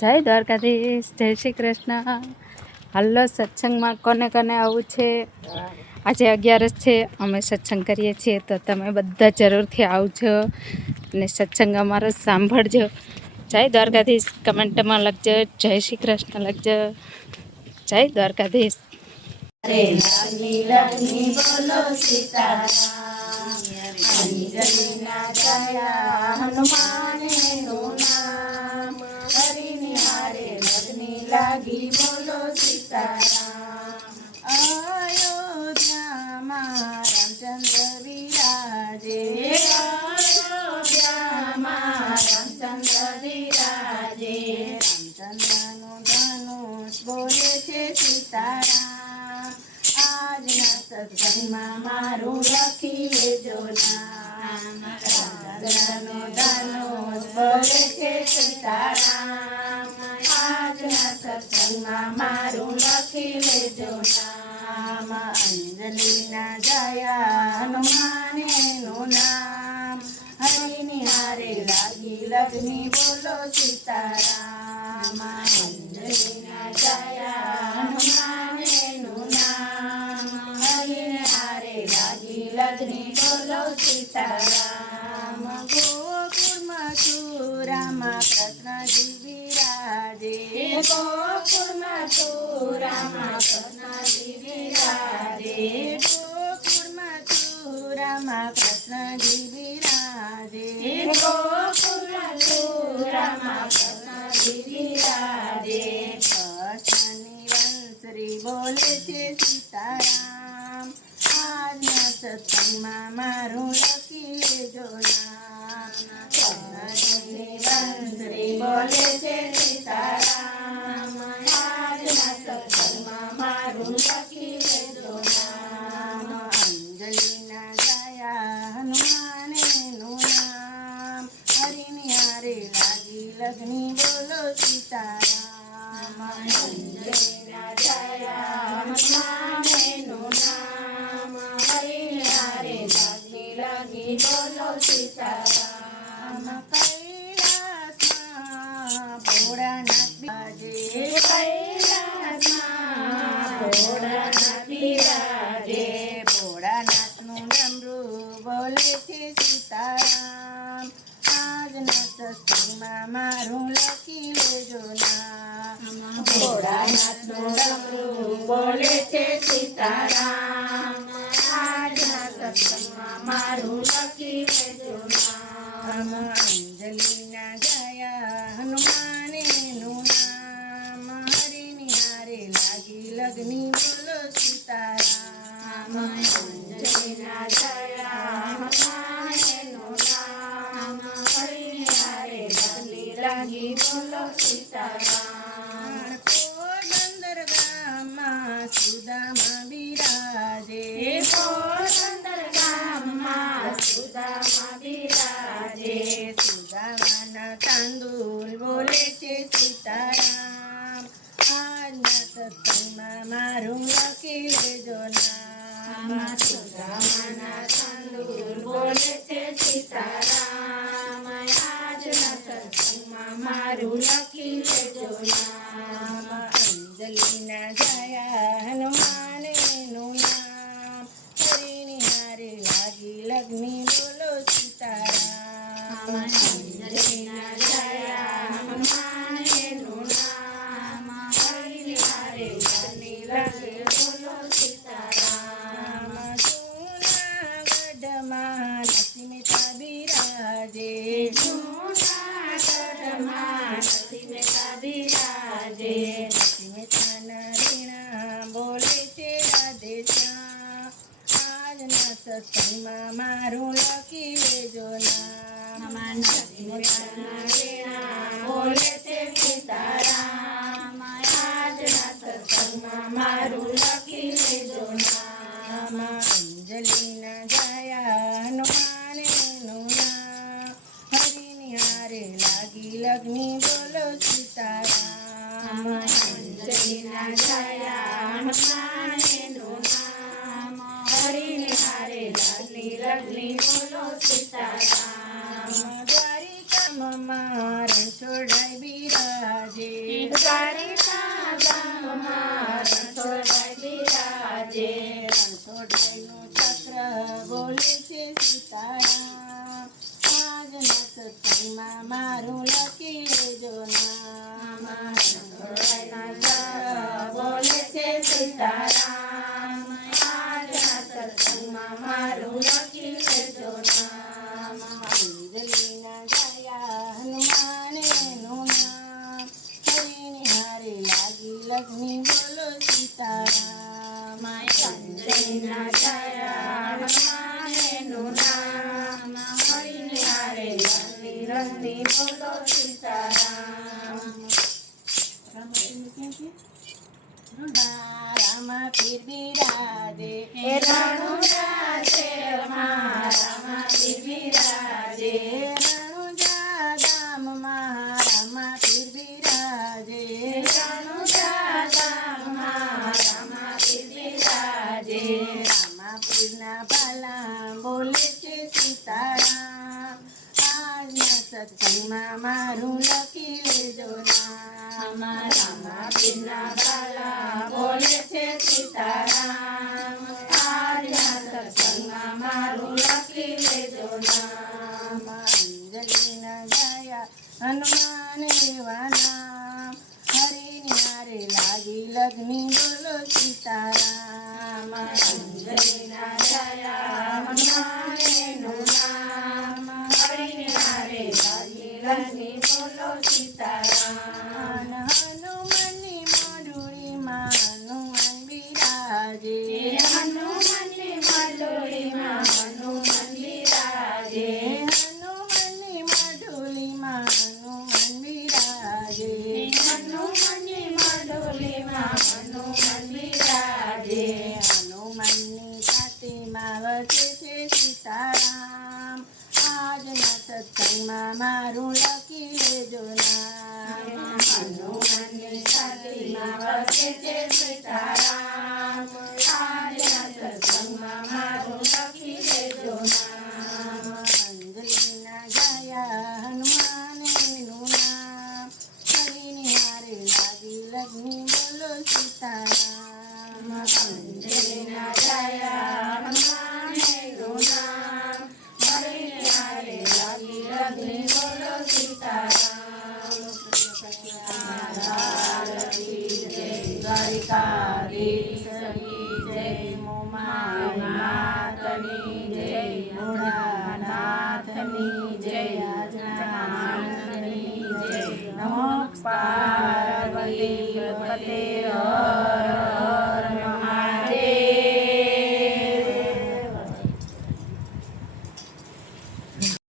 જય દ્વારકાધીશ, જય શ્રી કૃષ્ણ. હાલો સત્સંગમાં કોને કોને આવું છે? આજે 11 છે, અમે સત્સંગ કરીએ છીએ, તો તમે બધા જરૂરથી આવજો અને સત્સંગ અમારો સાંભળજો. જય દ્વારકાધીશ કમેન્ટમાં લખજો, જય શ્રી કૃષ્ણ લખજો. જય દ્વારકાધીશ. બોલો સીતારામ, અંજલિના દયા હનુમાનનું નામ, હરિની હારે લગ્ની લાગી બોલો સીતારામ. અયોધ્યામાં રામચંદ્ર વિરાજે, અયોધ્યામાં રામચંદ્ર વિરાજે, રામચંદ્રનું ધનુષ બોલે છે સીતારામ. આજના સત્સંગમાં મારું લખી લેજો નામ, રામચંદ્રનું ધનુષ બોલે છે સીતારામ. આજના સત્સંગમાં મારું લખી લેજો નામ, અંજલિના જયા હનુમાનનું નામ, હરિની હારે લાગી લગ્ની બોલો સીતારામ. અંજલિના જયા હનુમાનનું નામ, હરિની હારે લાગી લગ્ની બોલો સીતારામ. ગોકુળમાં રામા કૃષ્ણજી વિરાજે, ગોકુળમાં રામા કૃષ્ણજી વિરાજે, ગોકુળમાં રામા કૃષ્ણજી વિરાજે, ગોકુળમાં રામા કૃષ્ણજી વિરાજે. કૃષ્ણની વંશરી બોલે છે સીતારામ. આજના સત્સંગમાં મારું લખી લેજો નામ, કૃષ્ણની વંશરી બોલે છે સીતારામ. આજના સત્સંગમાં મારું લખી લેજો નામ, અંજલિના જયા હનુમાનનું નામ, હરિની હારે લાગી લગ્ની બોલો સીતારામ. અંજલિના જયા હનુમાનનું નામ, હરિની હારે લાગી લગ્ની બોલો સીતારામ. કૈલાસમાં ભોળાનાથ બિરાજે, કૈલાસમાં ભોળાનાથ બિરાજે, ભોળાનાથનું ડમરું બોલે છે સીતારામ. આજના સત્સંગમાં મારું લખી લેજો નામ, ભોળાનાથનું ડમરું બોલે છે સીતારામ. આજના સત્સંગમાં મારું લખી લેજો નામ, અંજલિના જયા હનુમાનનું નામ, હરિની હારે લાગી લગ્ની બોલો સીતારામ. અંજલિના જયા હનુમાનનું નામ, હરિની હારે લાગી લગ્ની બોલો સીતારામ. પોરબંદર ગામમાં સુદામા બિરાજે, પોરબંદર ગામમાં સુદામા બિરાજે, સુદામાના તાંદુલ બોલે છે સીતારામ. આજના સત્સંગમાં મારું લખી લેજો નામ, સુદામાના તાંદુલ બોલે છે સીતારામ. આજના સત્સંગમાં મારું લખી લેજો નામ, અંજલિના જયા હનુમાનનું નામ, હરિની હારે લાગી લગ્ની બોલો સીતારામ. અંજલિના જયા હનુમાનનું નામ, હરિની હારે લાગી લગ્ની બોલો સીતારામ. જૂનાગઢમાં નરસિંહ મહેતા બિરાજે, જૂનાગઢમાં નરસિંહ મહેતા બિરાજે, નરસિંહ મહેતાના રીણા બોલે છે રાધે શ્યામ. આજના સત્સંગમાં મારું લખી લેજો નામ, નરસિંહ મહેતાના રીણા બોલે છે સીતારામ. આજના સત્સંગમાં મારું લખી લેજો નામ, અંજલિના જયા હનુમાનનું નામ, હરિની હારે લાગી લગ્ની બોલો સીતારામ. અંજલિના જયા હનુમાનનું નામ, હરિની હારે લાગી લગ્ની બોલો સીતારામ. દ્વારિકામાં રણછોડ બિરાજે, દ્વારિકા ગામમાં રણછોડરાય બિરાજે. રણછોડરાયનું ચક્ર બોલે છે સીતારામ. આજના સત્સંગમાં મારું લખી લેજો નામ. રણછોડરાયના ચક્ર બોલે છે સીતારામ. આજના સત્સંગમાં મારું લખી લેજો નામ. અંજલિના ગાયા હનુમાનેનું નામ. હરિની હારે લાગી લગ્ની બોલો સીતારામ. અંજલિના ગાયા હનુમાનેનું નામ. હરિની હારે લાગી લગ્ની બોલો સીતારામ. રામા પીર બિરાજે એ રણુજા શેરમાં. રામા પીર બિરાજે રણુજા ગામમાં. રામા પીર બિરાજે રણુજા ગામમાં. રામા પીર બિરાજે. રામા પીરના ભાલા બોલે છે સીતારામ. આજના સત્સંગમાં મારું લખી લેજો નામ. રામા પીરના ભાલા બોલે છે સીતારામ. આજના સત્સંગમાં મારું લખી લેજો નામ. અંજલિના ગાયા હનુમાન એવા નામ. હરિની હારે લાગી લગ્ની બોલો સીતારામ. અંજલિના ગાયા હનુમાન એનું નામ. હરિની હારે લાગી લગ્ની બોલો સીતારામ. હનુમાનની મોઢુડીમાં હનુમાન બિરાજે. હનુમાનની મોઢુડીમાં હનુમાન બિરાજે. હનુમાનની મોઢુડીમાં હનુમાન બિરાજે. હનુમાનની મોઢુડીમાં હનુમાન બિરાજે. હનુમાનની છાતીમાં વસે છે સીતારામ. આજના સત્સંગમાં મારું લખી લેજો નામ. હનુમાનની છાતીમાં વસે છે સીતારામ. આજના સત્સંગમાં મારું લખી લેજો નામ. અંજલિના ગાયા હનુમાનેનું નામ. હરિની હારે લાગી લગ્ની બોલો સીતારામ. અંજલિના ગાયા હનુમાનેનું નામ. હરિની હારે લાગી લગ્ની બોલો સીતારામ. દ્વારિકાધીશ કી જય. ઉમાનાથની જય. ભોળાનાથની જય. આજનાનંદની જય. નમો પાર્વતી પતે.